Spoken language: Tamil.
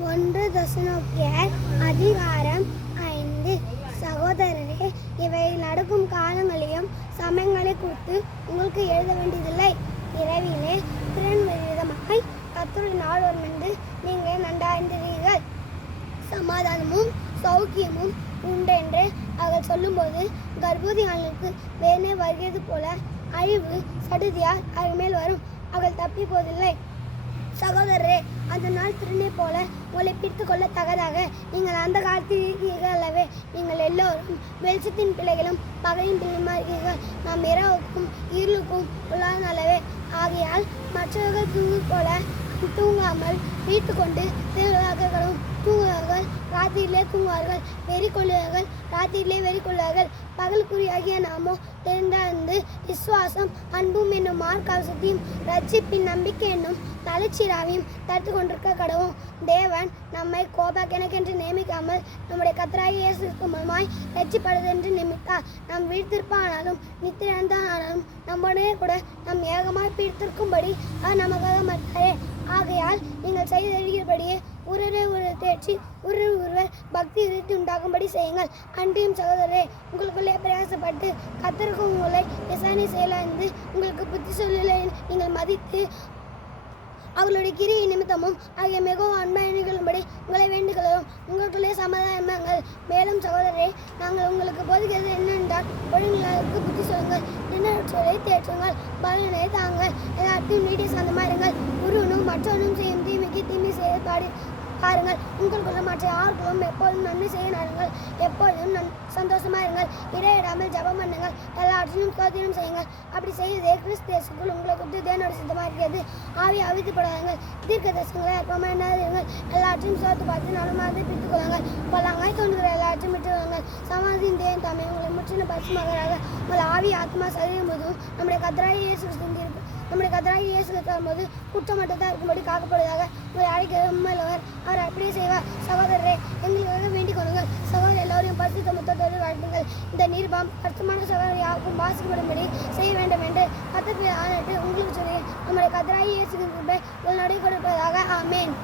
ஒன்று தெசலோனிக்கேயர் அதிகாரம் 5. சகோதரரே, இவை நடக்கும் காலங்களையும் சமயங்களை குறித்து உங்களுக்கு எழுத வேண்டியதில்லை. இரவிலே திறன் விதமாய் கர்த்தருடைய நாள் வரும் என்று நீங்கள் நன்றாயிருந்தீர்கள். சமாதானமும் சௌக்கியமும் உண்டென்று அவர்கள் சொல்லும்போது கர்ப்பவதியாளுக்கு வேணே வருகிறது போல அழிவு சடுதியால் அவர்கள் மேல் வரும். அவர்கள் தப்பி போவதில்லை. சகோதரரே, அந்த நாள் திருநை போல உங்களை பிடித்து கொள்ள தகதாக நீங்கள் அந்த காலத்தில் இருக்கிறீர்கள் அல்லவே. நீங்கள் எல்லோரும் வெளிச்சத்தின் பிள்ளைகளும் பகையின் பிள்ளையுமா இருக்கிறீர்கள். நாம் இரவுக்கும் இருளுக்கும் உள்ளான அல்லவே. ஆகையால் மற்றவர்கள் தூங்கு போல தூங்காமல் வீட்டு கொண்டு தேவர்களும் தூங்குவார்கள், ராத்திரியிலே தூங்குவார்கள். வெறி கொள்ளுவார்கள், ராத்திரியிலே வெறி கொள்வார்கள். பகலுக்குரியாகிய நாமோ தெரிந்தார்ந்து விசுவாசம் அன்பும் என்னும் மார்க்கவசத்தையும் ரட்சிப்பின் நம்பிக்கை என்னும் தலைச்சீராவையும் தடுத்து கொண்டிருக்க கடவும். தேவன் நம்மை கோபாக்கெனக்கென்று நியமிக்காமல் நம்முடைய கர்த்தராகிய இயேசு மூலமாய் ரட்சிப்படுவதென்று நியமித்தார். நாம் வீழ்த்திருப்பானாலும் நித்திரந்தானாலும் நம்முடைய கூட நம் ஏகமாய் பிடித்திருக்கும்படி அவர் நமக்காக மாட்டாரே. ஆகையால் நீங்கள் செய்தபடியே ஒருவரை தேர்ச்சி ஒருவர் பக்தி விருத்தி உண்டாகும்படி செய்யுங்கள். அன்றியும் சகோதரரே, உங்களுக்குள்ளே பிரயாசப்பட்டு கர்த்தருக்கு உங்களை விசாரணை செய்யலாந்து உங்களுக்கு புத்தி சொல்லலை நீங்கள் மதித்து அவர்களுடைய கிரியை நிமித்தமும் ஆகிய மிகவும் அன்பாயணிகளும்படி உங்களை வேண்டுகிறோம். உங்களுக்குள்ளே சமாதானங்கள். மேலும் சகோதரரே, நாங்கள் உங்களுக்கு போதிக்கிறது என்னென்றால் ஒழுங்குகளுக்கு புத்தி சொல்லுங்கள், நினைச்சொலை தேற்றுங்கள், பலனை தாங்கள், எல்லாத்தையும் நீடி சாந்தமாக இருங்கள். ஒருவனும் மற்றவனும் செய்யும் தீமைக்கு தீமை செய்ய பாருங்கள். உங்களுக்குள்ள மற்ற யாருக்கும் எப்பொழுதும் நன்மை செய்ய நாடுங்கள். எப்பொழுதும் சந்தோஷமாக இருங்கள். இடையிடாமல் ஜபம் பண்ணுங்கள். எல்லாவற்றையும் சோதனையும் செய்யுங்கள். அப்படி செய்வதே கிறிஸ்து இயேசுக்குள் உங்களை குறித்து தேவனோடு சித்தமாக இருக்கிறது. ஆவி அவிழ்த்துப்படாதுங்கள். தீர்க்க தரிசனங்களை அற்பமாக எண்ணாதீர்கள். எல்லாவற்றையும் சோர்த்து பார்த்து நலமாக பிரித்துக் கொள்ளுங்கள். பல்லாங்காய் தோன்றுகிற எல்லாவற்றையும் விட்டுவிடுங்கள். சமாதியின் தேவன் தாமே உங்களை முற்றிலும் பரிசுமாகிறார்கள். உங்கள் ஆவி ஆத்மா சரீரம் போதும் நம்முடைய கர்த்தராகிய இயேசு தரும்போது குற்றமற்றதாக இருக்கும்படி காக்கப்படுவதாக உங்களை அழைக்கிற உண்மையிலவர் அவர் அப்படியே செய்வார். சகோதரரே, எங்களுக்காக வேண்டிக் கொள்ளுங்கள். சகோதரர் எல்லோரையும் பரிசுத்த முத்தத்தோடு வாழ்த்துங்கள். இந்த நிருபம் கஷ்டமான சகோதரர் யாருக்கும் வாசிக்கப்படும்படி செய்ய வேண்டும் என்று கர்த்தர் ஆணையிட்டு உங்களுக்கு சொல்லி நம்முடைய கர்த்தராகிய இயேசு கிறிஸ்துவை உங்கள் நடை கொடுப்பதாக. ஆமென்.